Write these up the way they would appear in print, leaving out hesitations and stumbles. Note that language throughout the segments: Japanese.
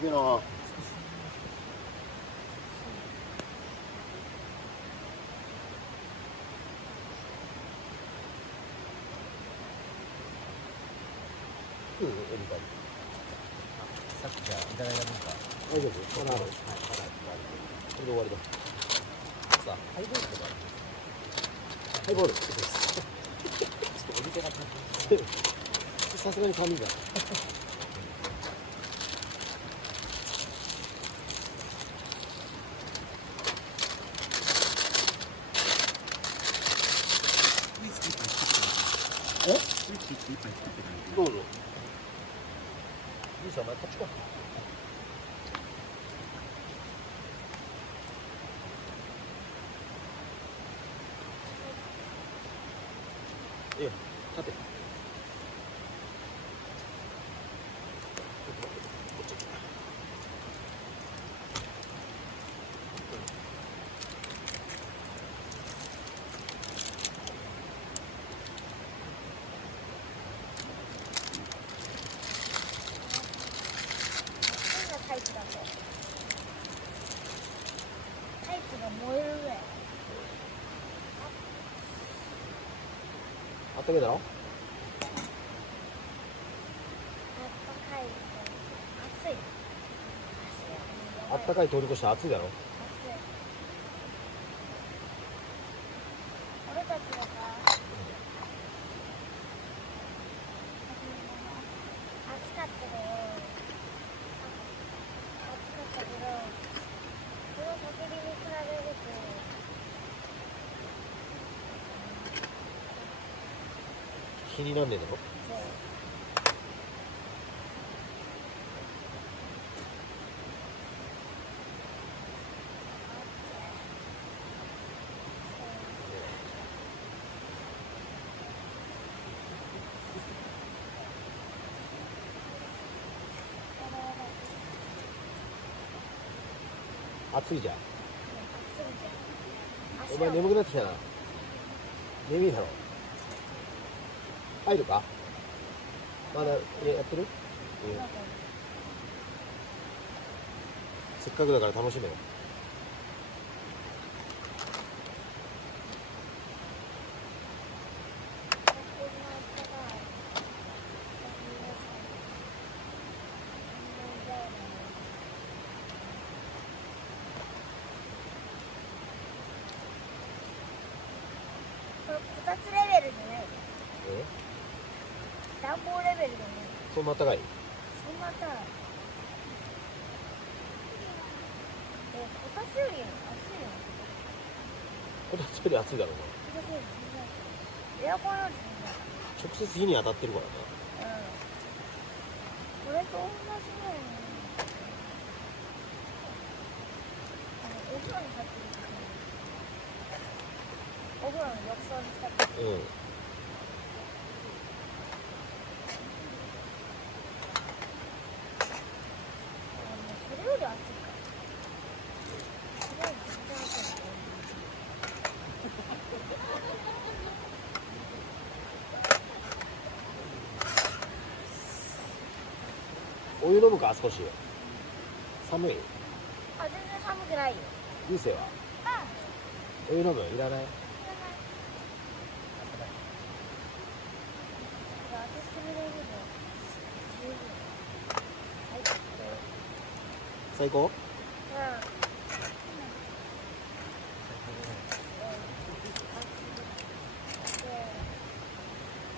けな。うん、エビカリ。さっきじゃあいただいた分か大丈夫？まだある。はい、まだある。これで終わりだ。さハイボールとかハイボール。ちょっとお店がさすがに寒いから。え？スイッチ一杯作ってたんどうぞ。いいさお前こっちかいいよ、立て。タイツだとタイツが燃えるぐらいあったけだろ？あったかいと暑いあったかい通り越して暑いだろ？暑い俺たちがさ暑かったけどこの焚き火に比べると気になんねえだろ？そう暑いじゃん。暑いおじゃん前眠くなってきたな。眠いだろ？入るか？まだやってる？せっかくだから楽しめよ。これこたつレベルじゃないえ？暖房レベルじゃないそんな暖かい？そんなたこたつより暑いよこたつより暑いだろうこたつより全然エアコンよりな。直接火に当たってるからね。全然これと同じぐらいのお風呂に買ってるお風呂の浴槽に使ってるうん。それより暑いからそれより全然暑いお湯飲むか少し。寒い？あ、全然寒くないよ流星は？お湯飲む？いらない？最高？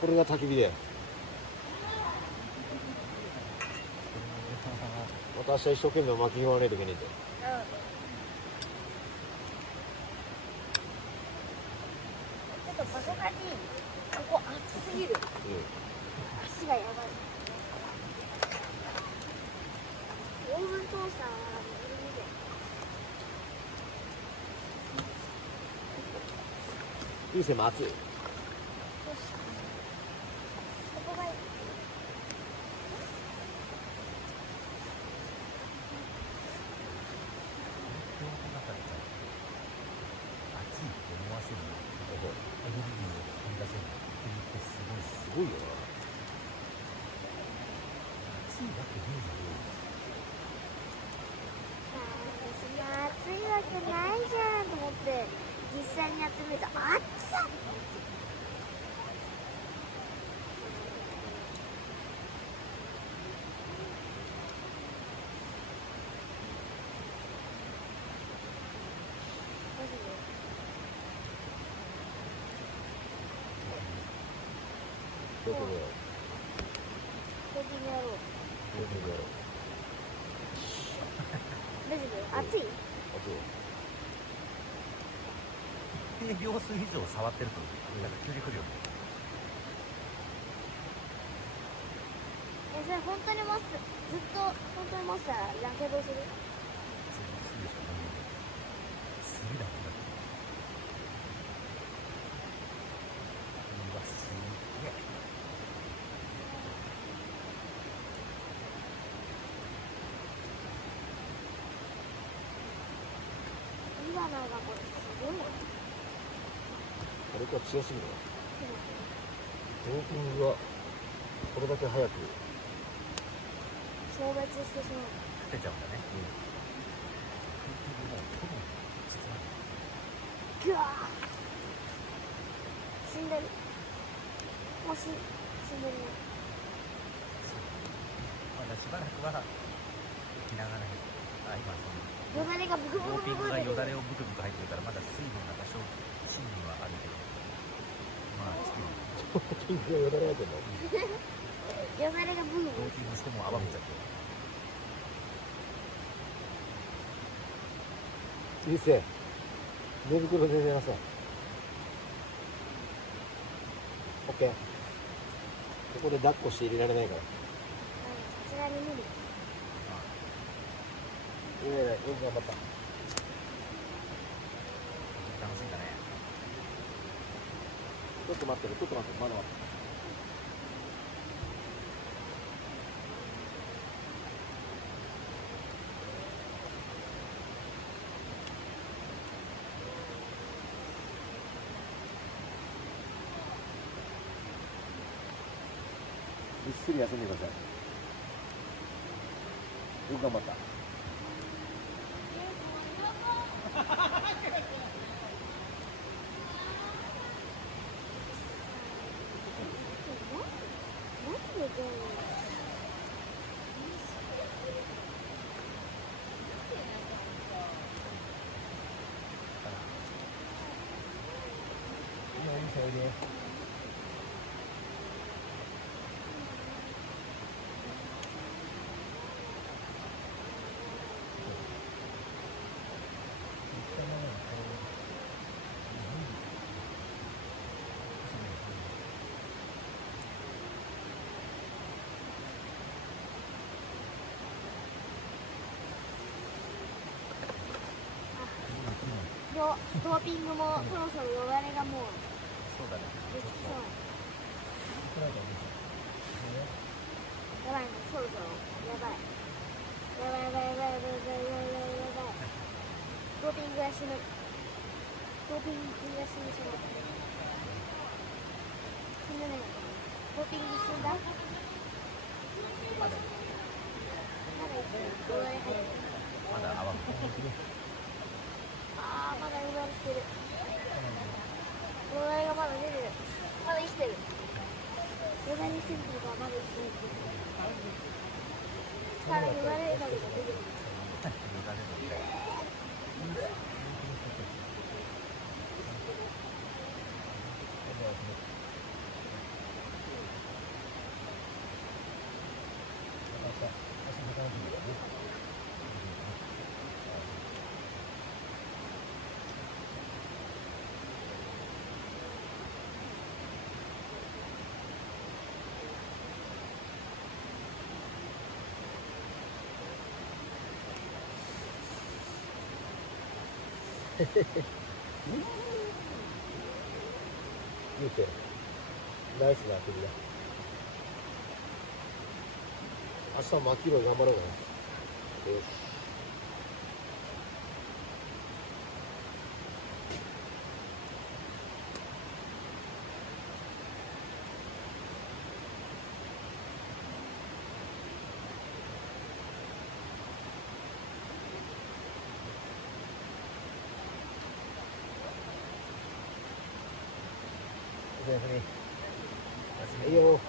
これが焚き火だよ。また明日一生懸命薪を割らないといけないんだよ。ちょっと場所がいいここ暑すぎる足がやばいオーブントースターは無理で流星も暑い？ここがいい暑いって思わせるエネルギーを作り出せる国ってすすごいよな。ごい暑いわけねえだろってないじゃんと思って実際にやってみると熱っ。マジでどこでよコーティングやろう。どこでよマジで熱い。一定秒数以上触ってるとなんか急に来るよね。それ本当にマスターずっと本当にマスターやけどする。すぐでしょ。すぐだってだって。うわすげえ。今のがこれすごい。あれか強すぎるな。ドーピングがこれだけ早く消滅してしまう。勝てちゃうんだね。もうほぼ包まない。ぐわー死んでる。もう死んでるね。まだしばらくは気長な。あ、今そのよだれがブクブドーピングがクブクってよだれをブクブク入ってるからまだ水分が多少芯にはあるけど、まあつける。ドーピングがよだれ入ってんの。よだれがブクブク。ドーピングしても泡吹いちゃってる。いいせ寝袋で寝なさい。オッケー。ここで抱っこして入れられないから。さすがに無理。入れない。よく頑張った。楽しみだね。ちょっと待ってる。ちょっと待ってる。まだ待ってる。ぐっすり休んでください。よく頑張った。何で出るの。いいよ、いいですよ、いいね。ドーピングもそろそろよだれがもうそうだね。できそう。やばいね、そろそろやばい。やばいやばいやばいやばいやばいやばいやばい。ドーピングが死ぬ。ドーピングが死ぬしまう。死ぬね。ドーピング死んだ。まだまだ生きてる。よだれ入ってる。まだ泡吹いてる。あー、まだよだれしてる。よだれがまだ出てる。まだ生きてる。よだれセントルがまだ生きてる。からよだれが出てる。よだれの未来。いいせナイスな振りだ。明日もマキロイ頑張ろうかな。よし。すみ。おやすみ。いいよ。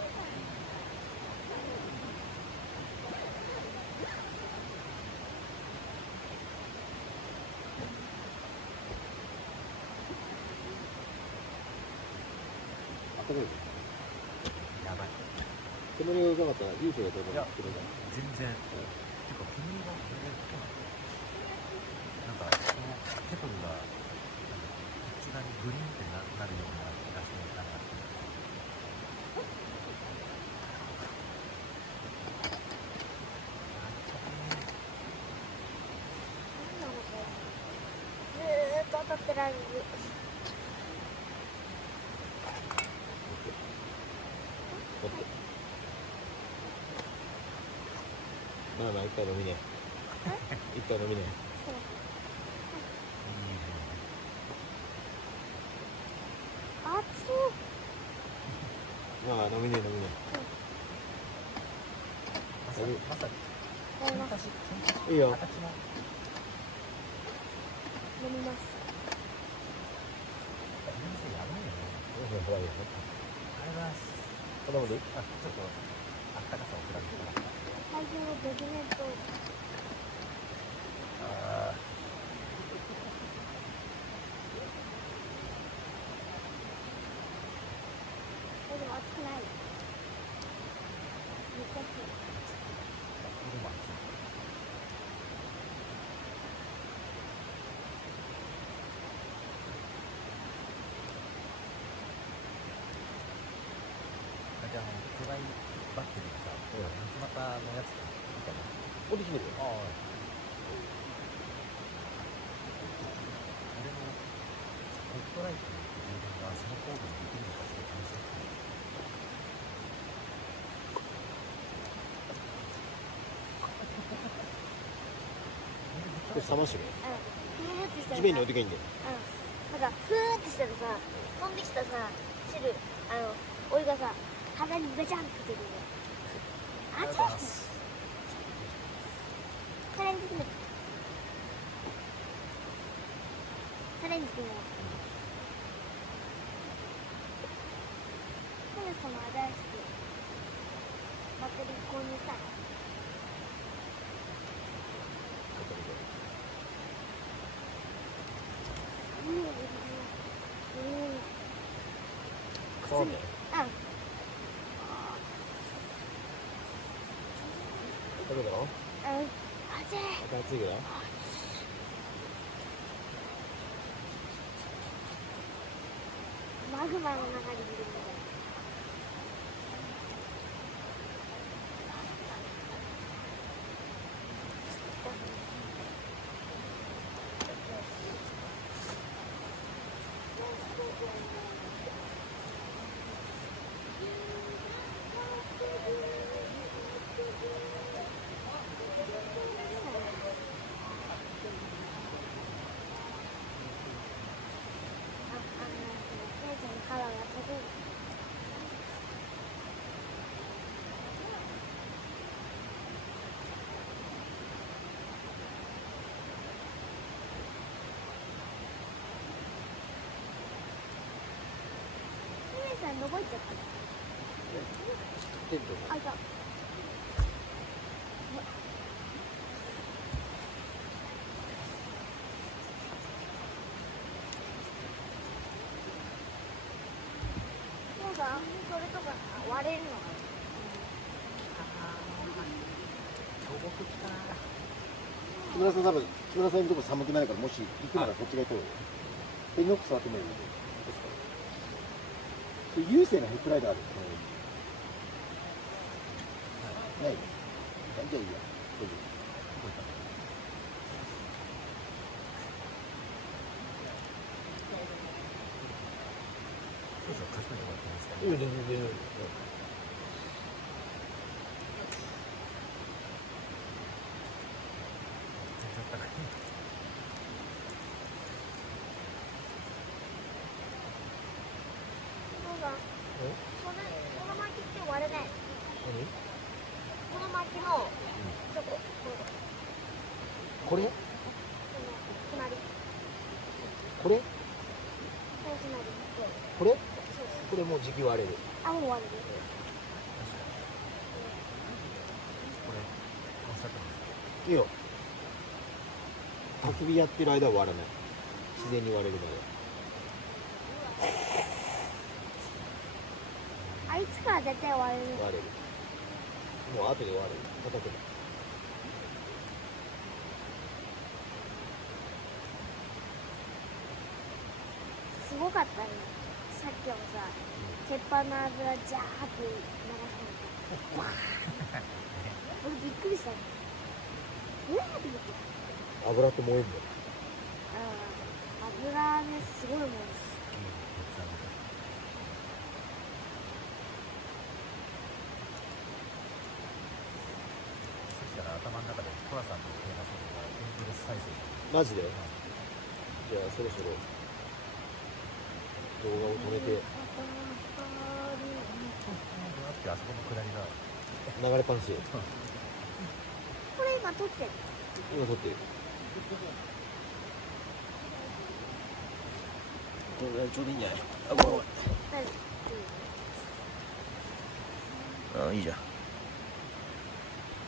あったかい。やばい。煙がうざかったら、優勝がどうか作れない。全然。てか煙が全然来ない。なんかそのケトルがこっち側にグリーンってなるような気がしてなかったんですよ。ずーっと当たってられる。取って。まあまあ、一回飲みね。一回飲みね。そう。熱そう。まあ、飲みね、飲みね。まさに飲みます。いいよ。形の飲みます。この店やばいよね。ほらいいよ。ありがとうございます。頼むで。ちょっとあったかさを比べてもらった。最近のドキュメント。あでも熱くない。めっちゃ熱い。でも暑い。じゃあ巨大バッテリーさ、三つ股のやつといいかな。オリジナルよ。ああ。俺のヘッドライトの充電がそのコードにできるのかちょっと試してみて。これ冷ましてる。ふーってしたらさ。地面に置いてけんで。なんかふーってしたらさ、飛んできたさ、汁、お湯がさ、鼻にベチャンってついてるよ。あちゃー。チャレンジしてみて。チャレンジしてみよう。コネ様は大好き。バッテリー購入したい。そうね。だけど、熱い。熱いけど。マグマの中にいるみたいな。姉ちゃんのカラーが飛ぶ。姉さんどこ行っちゃったの？テントあ、いた。そうだ、それとか割れるのかな。東北来たな。木村さん多分、木村さんのとこ寒くないから、もし行くならこっちが行こうよ。で、ノック触ってみるですか。それ有線のヘッドライトある。ない。じゃあいいや。どうぞ。少々かしめてもらっていいですか。いいよ、全然全然。全然高い。そうだ、その巻きって割れない。何？この巻きの、そこ、これ？その隣、これ？その隣、そう。これ？そうそう。これもう時期割れる。あ、もう終わる。確かにこれおっしゃってますいいよ。焚き火やってる間は割らない。自然に割れるまあいつから絶対終わる。で割れる。もう後で割れる。叩くの。すごかったね。さっきもさ、鉄板の油ジャーって流された。俺びっくりしたもん。って言って。油って燃えるんだよ。油ね、すごいもん。熱あげてさっきから頭の中でトラさんのテーマソングがエンドレス再生マジで。じゃあそろそろ動画を止めてってあそこの下りが流れっぱなし。これ今撮ってる。今撮ってる。これぐらいちょうどいいんじゃない？あ、ごめん。はい。あ、いいじゃん。